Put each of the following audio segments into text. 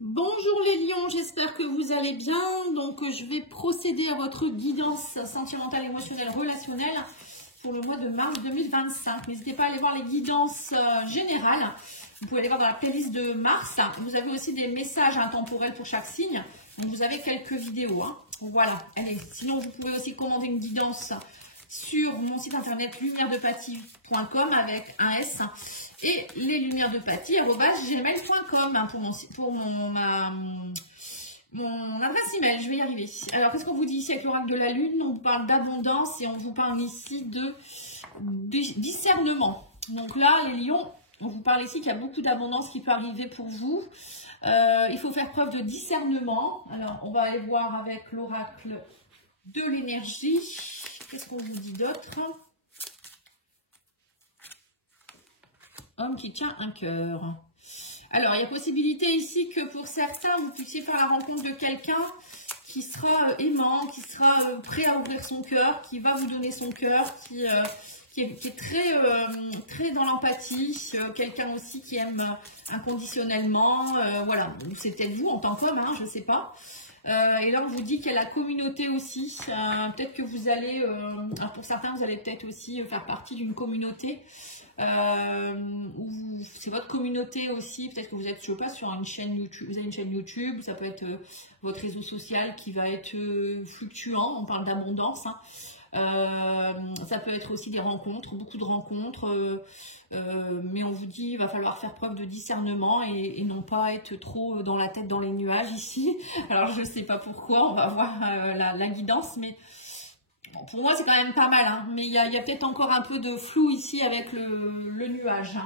Bonjour les lions, j'espère que vous allez bien. Donc je vais procéder à votre guidance sentimentale, émotionnelle, relationnelle pour le mois de mars 2025. N'hésitez pas à aller voir les guidances générales. Vous pouvez aller voir dans la playlist de mars. Vous avez aussi des messages intemporels pour chaque signe. Donc vous avez quelques vidéos. Voilà. Allez. Sinon vous pouvez aussi commander une guidance sur mon site internet lumièredepathie.com avec un S. Et leslumièresdepathie@gmail.com pour mon adresse email. Je vais y arriver. Alors, qu'est-ce qu'on vous dit ici avec l'oracle de la lune? On vous parle d'abondance et on vous parle ici de discernement. Donc là, les lions, on vous parle ici qu'il y a beaucoup d'abondance qui peut arriver pour vous. Il faut faire preuve de discernement. Alors, on va aller voir avec l'oracle de l'énergie. Qu'est-ce qu'on vous dit d'autre? Homme qui tient un cœur. Alors, il y a possibilité ici que pour certains, vous puissiez faire la rencontre de quelqu'un qui sera aimant, qui sera prêt à ouvrir son cœur, qui va vous donner son cœur, qui est très dans l'empathie, quelqu'un aussi qui aime inconditionnellement. Voilà, c'est peut-être vous en tant qu'homme, je ne sais pas. Et là, on vous dit qu'il y a la communauté aussi. Peut-être que vous allez, alors pour certains, vous allez peut-être aussi faire partie d'une communauté. C'est votre communauté aussi, peut-être que vous êtes, je sais pas, sur une chaîne YouTube, vous avez une chaîne YouTube, ça peut être votre réseau social qui va être fluctuant, on parle d'abondance, ça peut être aussi des rencontres, beaucoup de rencontres, mais on vous dit il va falloir faire preuve de discernement et non pas être trop dans la tête dans les nuages ici. Alors je sais pas pourquoi, on va voir la guidance, mais pour moi, c'est quand même pas mal, mais il y a peut-être encore un peu de flou ici avec le nuage.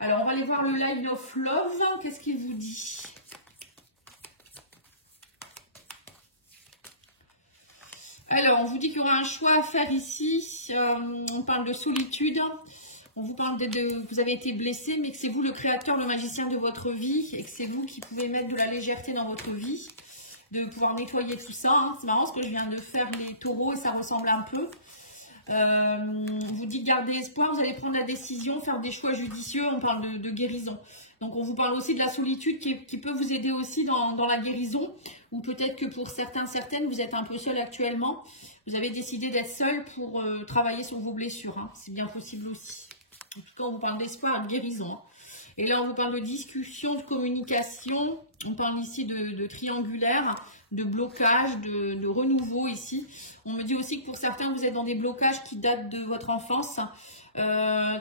Alors, on va aller voir le Line of Love. Qu'est-ce qu'il vous dit? Alors, on vous dit qu'il y aura un choix à faire ici. On parle de solitude. On vous parle vous avez été blessé, mais que c'est vous le créateur, le magicien de votre vie, et que c'est vous qui pouvez mettre de la légèreté dans votre vie, de pouvoir nettoyer tout ça. C'est marrant parce que je viens de faire les taureaux et ça ressemble un peu. Vous dit garder espoir, vous allez prendre la décision, faire des choix judicieux, on parle de guérison. Donc on vous parle aussi de la solitude qui peut vous aider aussi dans la guérison, ou peut-être que pour certaines, vous êtes un peu seul actuellement. Vous avez décidé d'être seul pour travailler sur vos blessures. C'est bien possible aussi. En tout cas, on vous parle d'espoir et de guérison. Et là, on vous parle de discussion, de communication. On parle ici de triangulaire, de blocage, de renouveau ici. On me dit aussi que pour certains, vous êtes dans des blocages qui datent de votre enfance.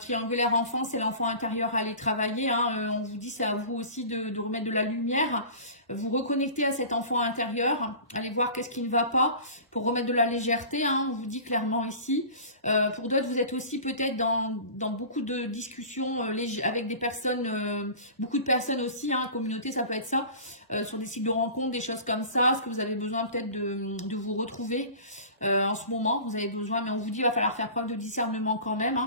Triangulaire enfant, c'est l'enfant intérieur à aller travailler. On vous dit c'est à vous aussi de remettre de la lumière. Vous reconnecter à cet enfant intérieur. Allez voir qu'est-ce qui ne va pas pour remettre de la légèreté. On vous dit clairement ici. Pour d'autres, vous êtes aussi peut-être dans beaucoup de discussions avec des personnes, beaucoup de personnes aussi. Communauté, ça peut être ça. Sur des sites de rencontres, des choses comme ça. Est-ce que vous avez besoin peut-être de vous retrouver en ce moment? Vous avez besoin, mais on vous dit qu'il va falloir faire preuve de discernement quand même.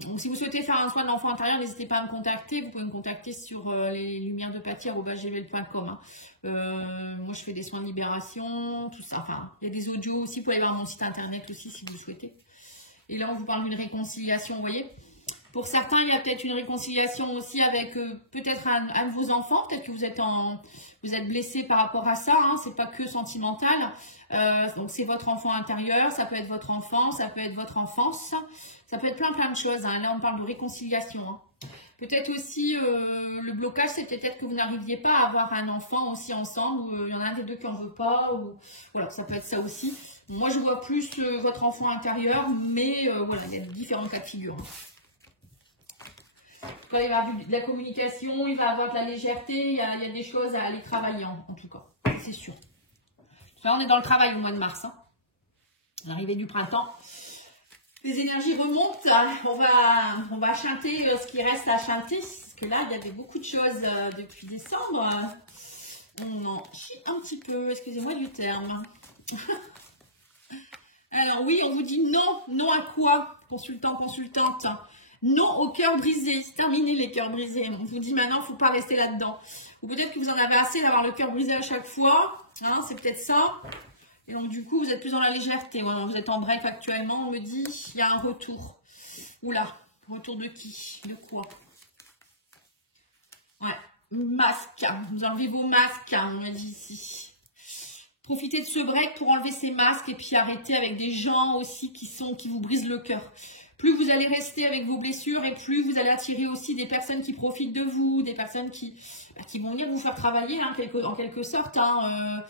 Donc si vous souhaitez faire un soin de l'enfant intérieur, n'hésitez pas à me contacter. Vous pouvez me contacter sur leslumièresdepathie@gmail.com. Moi je fais des soins de libération, tout ça. Enfin, il y a des audios aussi, vous pouvez aller voir mon site internet aussi si vous le souhaitez. Et là on vous parle d'une réconciliation, vous voyez. Pour certains, il y a peut-être une réconciliation aussi avec peut-être un de vos enfants. Peut-être que vous êtes blessé par rapport à ça. C'est pas que sentimental. Donc c'est votre enfant intérieur. Ça peut être votre enfant. Ça peut être votre enfance. Ça peut être plein de choses. Là, on parle de réconciliation. Peut-être aussi le blocage, c'est peut-être que vous n'arriviez pas à avoir un enfant aussi ensemble. Ou il y en a un des deux qui en veut pas. Voilà, ça peut être ça aussi. Moi, je vois plus votre enfant intérieur. Mais voilà, il y a différents cas de figure. Quand il va avoir de la communication, il va avoir de la légèreté, il y a des choses à aller travailler en tout cas, c'est sûr. Là, on est dans le travail au mois de mars. L'arrivée du printemps. Les énergies remontent. On va chanter ce qui reste à chanter. Parce que là, il y avait beaucoup de choses depuis décembre. On en chie un petit peu, excusez-moi du terme. Alors oui, on vous dit non. Non à quoi, consultant, consultante? Non au cœur brisé. C'est terminé les cœurs brisés. On vous dit maintenant, il ne faut pas rester là-dedans. Ou peut-être que vous en avez assez d'avoir le cœur brisé à chaque fois. C'est peut-être ça. Et donc du coup, vous êtes plus dans la légèreté. Voilà, vous êtes en break actuellement. On me dit, il y a un retour. Oula, retour de qui? De quoi? Ouais. masque. Vous enlevez vos masques, on m'a dit ici. Profitez de ce break pour enlever ces masques et puis arrêter avec des gens aussi qui vous brisent le cœur. Plus vous allez rester avec vos blessures et plus vous allez attirer aussi des personnes qui profitent de vous, des personnes qui vont venir vous faire travailler hein, en quelque sorte. Hein,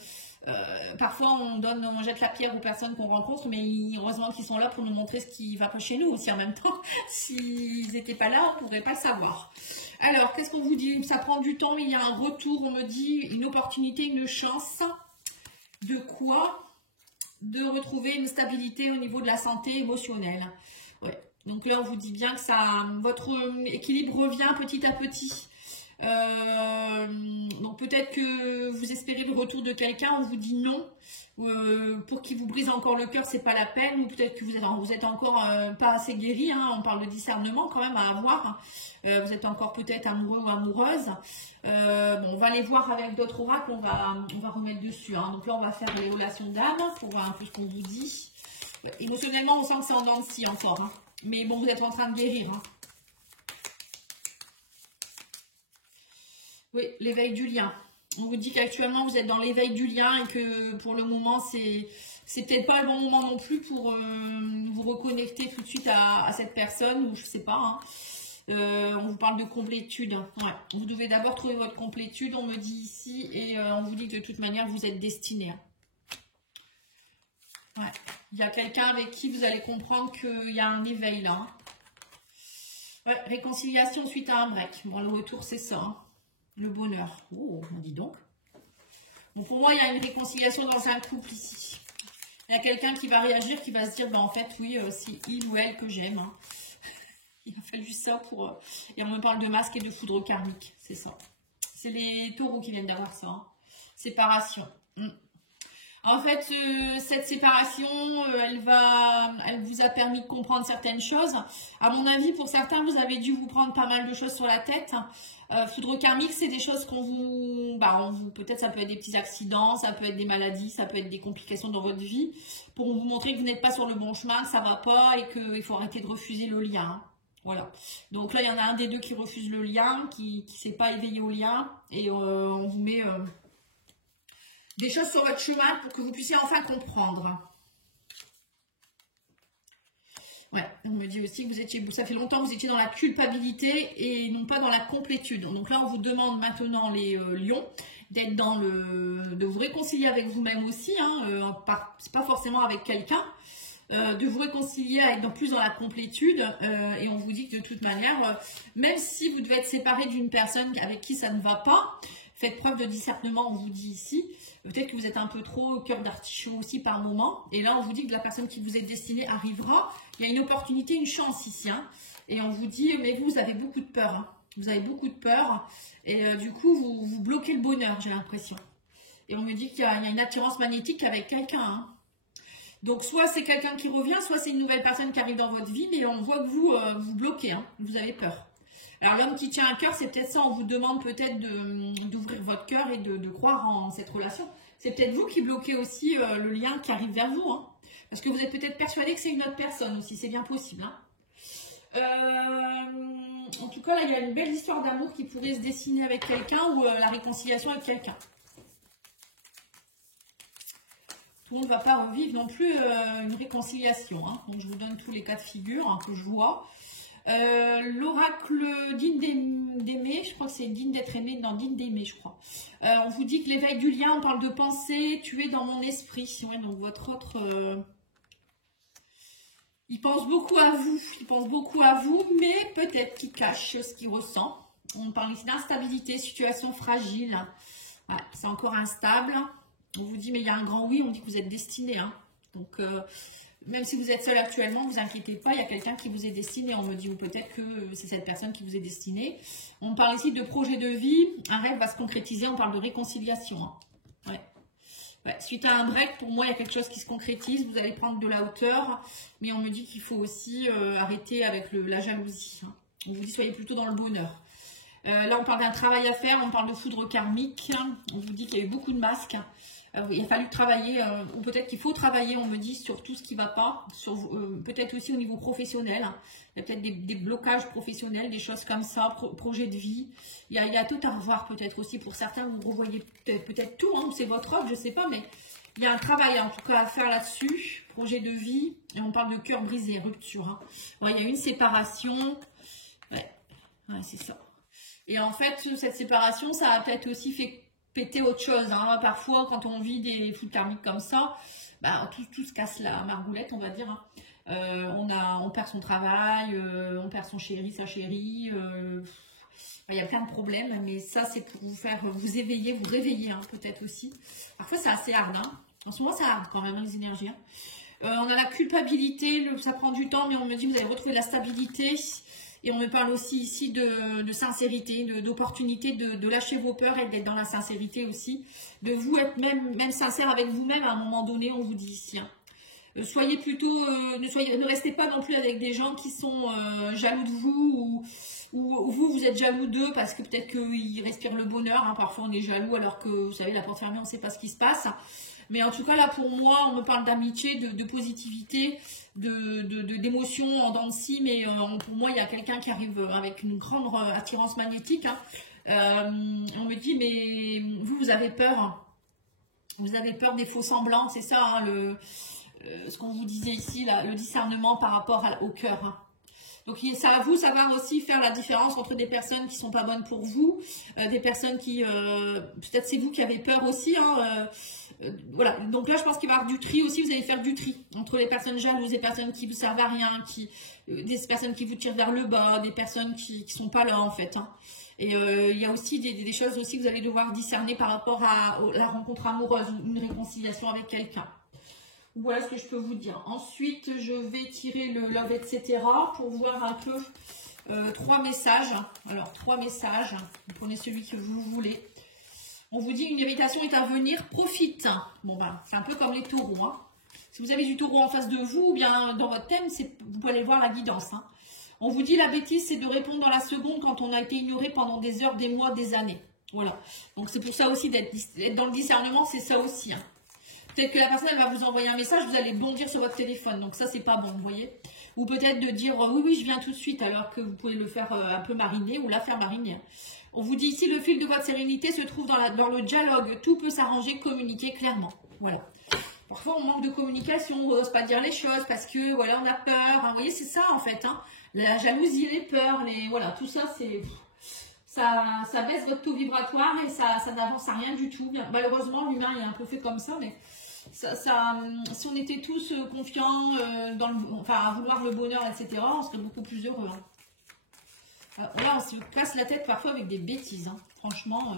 parfois on jette la pierre aux personnes qu'on rencontre, mais heureusement qu'ils sont là pour nous montrer ce qui va pas chez nous aussi en même temps. S'ils n'étaient pas là, on ne pourrait pas le savoir. Alors, qu'est-ce qu'on vous dit? Ça prend du temps, mais il y a un retour, on me dit, une opportunité, une chance. De quoi? De retrouver une stabilité au niveau de la santé émotionnelle. Ouais. Donc là, on vous dit bien que votre équilibre revient petit à petit. Donc peut-être que vous espérez le retour de quelqu'un, on vous dit non. Pour qu'il vous brise encore le cœur, c'est pas la peine. Ou peut-être que vous êtes encore pas assez guéri. Hein, on parle de discernement quand même à avoir. Vous êtes encore peut-être amoureux ou amoureuse. Bon, on va aller voir avec d'autres oracles. On va remettre dessus. Hein. Donc là, on va faire les relations d'âme pour voir un peu ce qu'on vous dit. Émotionnellement, on sent que c'est en dents de scie encore. Hein. Mais bon, vous êtes en train de guérir. Hein. Oui, l'éveil du lien. On vous dit qu'actuellement, vous êtes dans l'éveil du lien et que pour le moment, c'est peut-être pas le bon moment non plus pour vous reconnecter tout de suite à cette personne ou je sais pas. Hein. On vous parle de complétude. Ouais. Vous devez d'abord trouver votre complétude, on me dit ici, et on vous dit que de toute manière, vous êtes destiné. Ouais. Il y a quelqu'un avec qui vous allez comprendre qu'il y a un éveil là. Hein. Ouais. Réconciliation suite à un break. Bon, le retour, c'est ça. Hein. Le bonheur. Oh, on dit donc. Donc pour moi, il y a une réconciliation dans un couple ici. Il y a quelqu'un qui va réagir, qui va se dire, ben, en fait, oui, c'est il ou elle que j'aime. Hein. Il a fallu ça pour... Et on me parle de masque et de foudre karmique. C'est ça. C'est les taureaux qui viennent d'avoir ça. Hein. Séparation. En fait, cette séparation, elle vous a permis de comprendre certaines choses. À mon avis, pour certains, vous avez dû vous prendre pas mal de choses sur la tête. Foudre karmique, c'est des choses qu'on vous... peut-être ça peut être des petits accidents, ça peut être des maladies, ça peut être des complications dans votre vie, pour vous montrer que vous n'êtes pas sur le bon chemin, que ça va pas et qu'il faut arrêter de refuser le lien. Hein. Voilà. Donc là, il y en a un des deux qui refuse le lien, qui ne s'est pas éveillé au lien, et on vous met... des choses sur votre chemin pour que vous puissiez enfin comprendre. Ouais, on me dit aussi que ça fait longtemps que vous étiez dans la culpabilité et non pas dans la complétude. Donc là, on vous demande maintenant, les lions, d'être de vous réconcilier avec vous-même aussi. Hein, c'est pas forcément avec quelqu'un. De vous réconcilier à être plus dans la complétude. Et on vous dit que de toute manière, même si vous devez être séparé d'une personne avec qui ça ne va pas, faites preuve de discernement, on vous dit ici. Peut-être que vous êtes un peu trop cœur d'artichaut aussi par moment. Et là, on vous dit que la personne qui vous est destinée arrivera. Il y a une opportunité, une chance ici. Hein. Et on vous dit, mais vous avez beaucoup de peur. Hein. Vous avez beaucoup de peur. Et du coup, vous bloquez le bonheur, j'ai l'impression. Et on me dit qu'il y a une attirance magnétique avec quelqu'un. Hein. Donc, soit c'est quelqu'un qui revient, soit c'est une nouvelle personne qui arrive dans votre vie. Mais on voit que vous bloquez. Hein. Vous avez peur. Alors l'homme qui tient un cœur, c'est peut-être ça, on vous demande peut-être d'ouvrir votre cœur et de croire en cette relation. C'est peut-être vous qui bloquez aussi le lien qui arrive vers vous. Hein, parce que vous êtes peut-être persuadé que c'est une autre personne aussi, c'est bien possible. Hein. En tout cas, là, il y a une belle histoire d'amour qui pourrait se dessiner avec quelqu'un ou la réconciliation avec quelqu'un. Tout le monde ne va pas revivre non plus une réconciliation. Hein. Donc je vous donne tous les cas de figure hein, que je vois. L'oracle digne d'aimer, je crois que c'est digne d'être aimé, non, digne d'aimer, je crois. On vous dit que l'éveil du lien, on parle de pensée, tu es dans mon esprit. Ouais, donc votre autre, il pense beaucoup à vous, mais peut-être qu'il cache ce qu'il ressent. On parle ici d'instabilité, situation fragile. Ouais, c'est encore instable. On vous dit, mais il y a un grand oui, on dit que vous êtes destiné. Hein. Donc, même si vous êtes seul actuellement, ne vous inquiétez pas, il y a quelqu'un qui vous est destiné. On me dit, ou peut-être que c'est cette personne qui vous est destinée. On parle ici de projet de vie. Un rêve va se concrétiser. On parle de réconciliation. Hein. Ouais. Ouais. Suite à un break, pour moi, il y a quelque chose qui se concrétise. Vous allez prendre de la hauteur. Mais on me dit qu'il faut aussi arrêter avec la jalousie. Hein. On vous dit, soyez plutôt dans le bonheur. Là, on parle d'un travail à faire, on parle de foudre karmique. On vous dit qu'il y a eu beaucoup de masques. Il a fallu travailler, ou peut-être qu'il faut travailler, on me dit, sur tout ce qui ne va pas, peut-être aussi au niveau professionnel. Il y a peut-être des blocages professionnels, des choses comme ça, projet de vie. Il y a tout à revoir peut-être aussi pour certains, vous revoyez peut-être tout, hein, c'est votre œuvre, je ne sais pas, mais il y a un travail en tout cas à faire là-dessus, projet de vie, et on parle de cœur brisé, rupture. Hein. Ouais, il y a une séparation, ouais c'est ça. Et en fait, cette séparation, ça a peut-être aussi fait péter autre chose. Hein. Parfois, quand on vit des foudres karmiques comme ça, bah, tout se casse la margoulette, on va dire. Hein. On perd son travail, on perd son chéri, sa chérie. Il y a plein de problèmes, mais ça, c'est pour vous faire vous éveiller, vous réveiller hein, peut-être aussi. Parfois, c'est assez hard. Hein. En ce moment, c'est hard quand même, hein, les énergies. Hein. On a la culpabilité, ça prend du temps, mais on me dit que vous allez retrouver la stabilité. Et on me parle aussi ici de sincérité, d'opportunité, de lâcher vos peurs et d'être dans la sincérité aussi. De vous être même sincère avec vous-même à un moment donné, on vous dit ici. Hein. Soyez plutôt, ne restez pas non plus avec des gens qui sont jaloux de vous ou vous êtes jaloux d'eux parce que peut-être qu'ils respirent le bonheur. Hein. Parfois on est jaloux alors que, vous savez, la porte fermée, on ne sait pas ce qui se passe. Mais en tout cas, là, pour moi, on me parle d'amitié, de positivité, d'émotions en dents de scie. Mais pour moi, il y a quelqu'un qui arrive avec une grande attirance magnétique. Hein. On me dit, mais vous avez peur. Hein. Vous avez peur des faux semblants, c'est ça, hein, ce qu'on vous disait ici, là, le discernement par rapport au cœur. Hein. Donc, ça à vous savoir aussi faire la différence entre des personnes qui ne sont pas bonnes pour vous, des personnes qui, peut-être c'est vous qui avez peur aussi, hein, voilà, donc là je pense qu'il va y avoir du tri aussi, vous allez faire du tri entre les personnes jalouses, les personnes qui vous servent à rien, des personnes qui vous tirent vers le bas, des personnes qui sont pas là en fait. Hein. Et il y a aussi des choses aussi que vous allez devoir discerner par rapport à la rencontre amoureuse ou une réconciliation avec quelqu'un. Voilà ce que je peux vous dire. Ensuite, je vais tirer le love, etc. pour voir un peu 3 messages. Alors, 3 messages. Vous prenez celui que vous voulez. On vous dit une invitation est à venir, profite. Bon, ben, c'est un peu comme les taureaux. Hein. Si vous avez du taureau en face de vous, ou bien dans votre thème, vous pouvez aller voir la guidance. Hein. On vous dit la bêtise, c'est de répondre dans la seconde quand on a été ignoré pendant des heures, des mois, des années. Voilà. Donc, c'est pour ça aussi d'être dans le discernement, c'est ça aussi. Hein. Peut-être que la personne elle va vous envoyer un message, vous allez bondir sur votre téléphone. Donc, ça, c'est pas bon, vous voyez. Ou peut-être de dire oui, je viens tout de suite, alors que vous pouvez le faire un peu mariner ou la faire mariner. On vous dit ici, le fil de votre sérénité se trouve dans le dialogue. Tout peut s'arranger, communiquer clairement. Voilà. Parfois, on manque de communication, on n'ose pas dire les choses parce que, voilà, on a peur. Hein. Vous voyez, c'est ça, en fait. Hein. La jalousie, les peurs, voilà, tout ça, ça baisse votre taux vibratoire et ça n'avance à rien du tout. Malheureusement, l'humain est un peu fait comme ça, mais si on était tous confiants à vouloir le bonheur, etc., on serait beaucoup plus heureux. Hein. Là, on se casse la tête parfois avec des bêtises, hein. Franchement.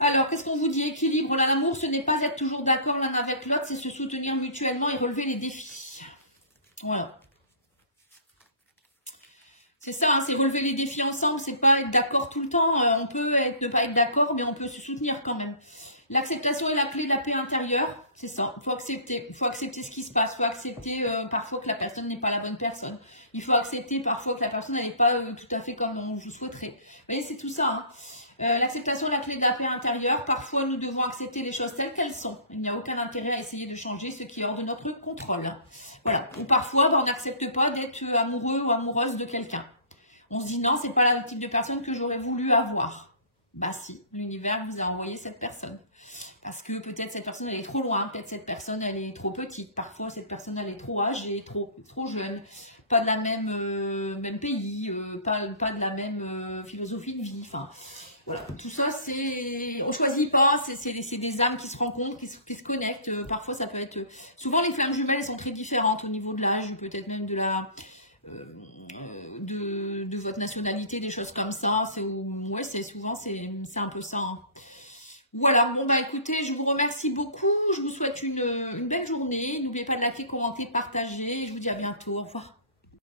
Alors, qu'est-ce qu'on vous dit? Équilibre. L'amour, ce n'est pas être toujours d'accord l'un avec l'autre, c'est se soutenir mutuellement et relever les défis. Voilà. C'est ça, hein, c'est relever les défis ensemble, c'est pas être d'accord tout le temps. On peut ne pas être d'accord, mais on peut se soutenir quand même. L'acceptation est la clé de la paix intérieure, c'est ça. Il faut accepter ce qui se passe. Il faut accepter parfois que la personne n'est pas la bonne personne. Il faut accepter parfois que la personne n'est pas tout à fait comme on vous souhaiterait. Vous voyez, c'est tout ça. Hein. L'acceptation est la clé de la paix intérieure. Parfois, nous devons accepter les choses telles qu'elles sont. Il n'y a aucun intérêt à essayer de changer ce qui est hors de notre contrôle. Voilà. Ou parfois, on n'accepte pas d'être amoureux ou amoureuse de quelqu'un. On se dit non, c'est pas le type de personne que j'aurais voulu avoir. Bah si, l'univers vous a envoyé cette personne. Parce que peut-être cette personne elle est trop loin, peut-être cette personne elle est trop petite, parfois cette personne elle est trop âgée, trop jeune, pas de la même pays, pas de la même philosophie de vie. Enfin, voilà, tout ça c'est, on choisit pas, c'est des âmes qui se rencontrent, qui se connectent. Parfois ça peut être, souvent les flammes jumelles elles sont très différentes au niveau de l'âge, peut-être même de la de votre nationalité, des choses comme ça. Ouais, souvent c'est un peu ça. Hein. Voilà, bon bah écoutez, je vous remercie beaucoup, je vous souhaite une belle journée, n'oubliez pas de liker, commenter, partager, et je vous dis à bientôt, au revoir.